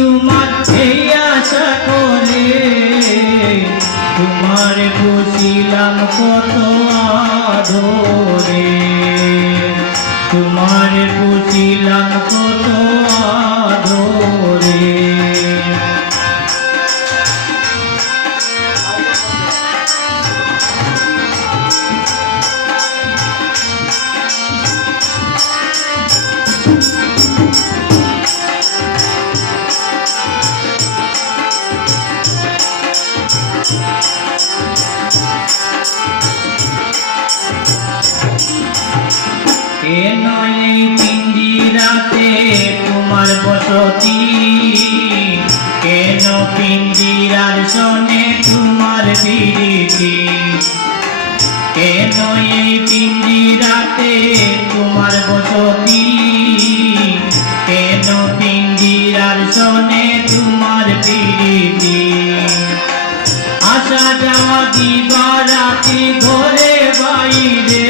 তোমার এই আশা করে, তোমার বুঝিলাম কত আদরে, তোমার বুঝিলাম কত আদরে। কেন এই পিঞ্জিরাতে তোমার বসতি, কেন পিঞ্জিরার সনে তোমার প্রীতি, কেন এই পিঞ্জিরাতে তোমার বসতি, কেন পিঞ্জিরার সনে তোমার প্রীতি। আসা যাওয়া দিবারাতি ঘরে বাইরে,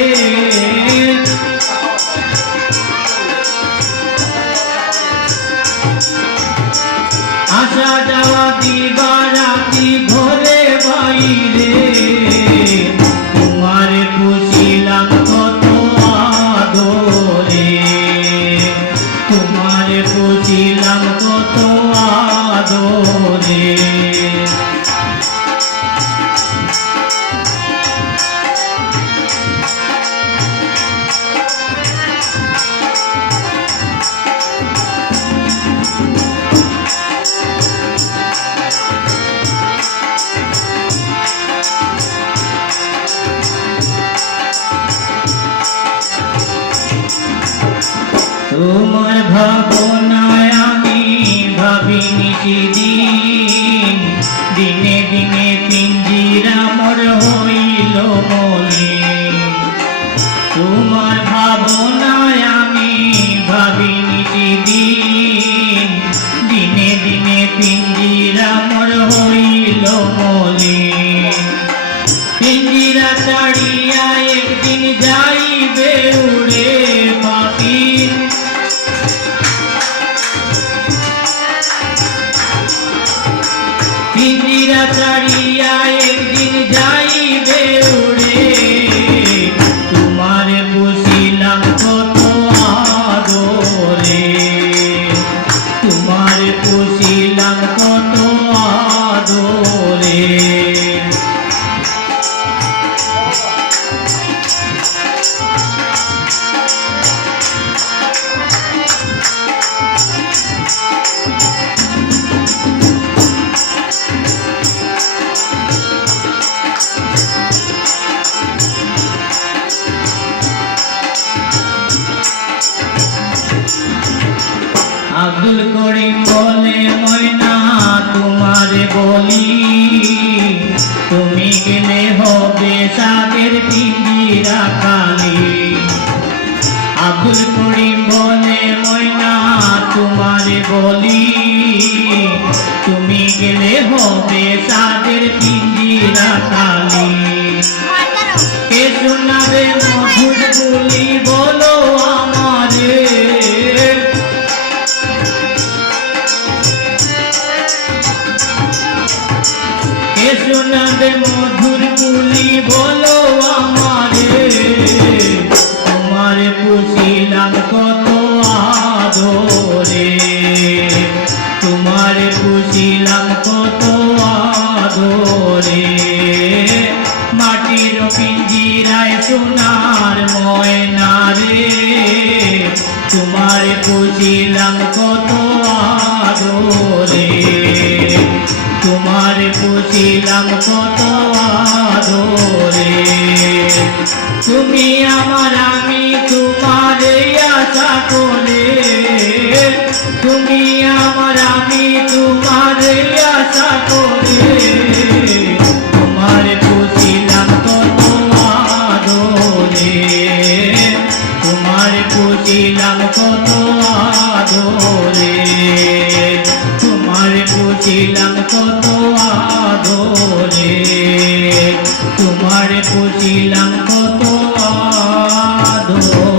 আসা যাওয়া দিবারাতি ঘরে বাইরে, তোমার বুঝিলাম কত আদরে, তোমার বুঝিলাম কত আদরে। তোমার ভাবনায় আমি ভাবিনি সেদিন, দিনে দিনে পিঞ্জিরা মোর হইল মলিন। তোমার ভাবনায় আমি ভাবিনি সেদিন, দিনে দিনে পিঞ্জিরা মোর হইল মলিন। পিঞ্জিরা ছাড়িয়া একদিন যাইবে উড়ে পাখি, পিঞ্জিরা ছাড়িয়া একদিন যাইবে উড়ে, তোমার বুঝিলাম কত আদরে, তোমার বুঝিলাম কত আদরে। আব্দুল করিম বলে ময়না তোমারে বলি, তুমি গেলে হবে সাদের পিঞ্জিরা খালি। আব্দুল করিম বলে ময়না তোমারে বলি, তুমি গেলে হবে সাদের পিঞ্জিরা খালি। কে শোনাবে মধুর বলি বলো আমারে, কে শোনাবে মধুর বলি বলো আমারে। তোমার বুঝিলাম কত আদরে, তোমার বুঝিলাম কত আদরে। মাটির পিঞ্জিরায় সোনার ময়না রে, তোমার বুঝিলাম কত আদরে, তোমার বুঝিলাম কত আদরে। তুমি আমার আমি তোমার আশা করে, তুমি আমার আমি তোমার আশা করে, তোমার বুঝিলাম কত আদরে, তোমার বুঝিলাম কত আদরে, তোমার বুঝিলাম কত আদরে, তোমার বুঝিলাম কত আদরে।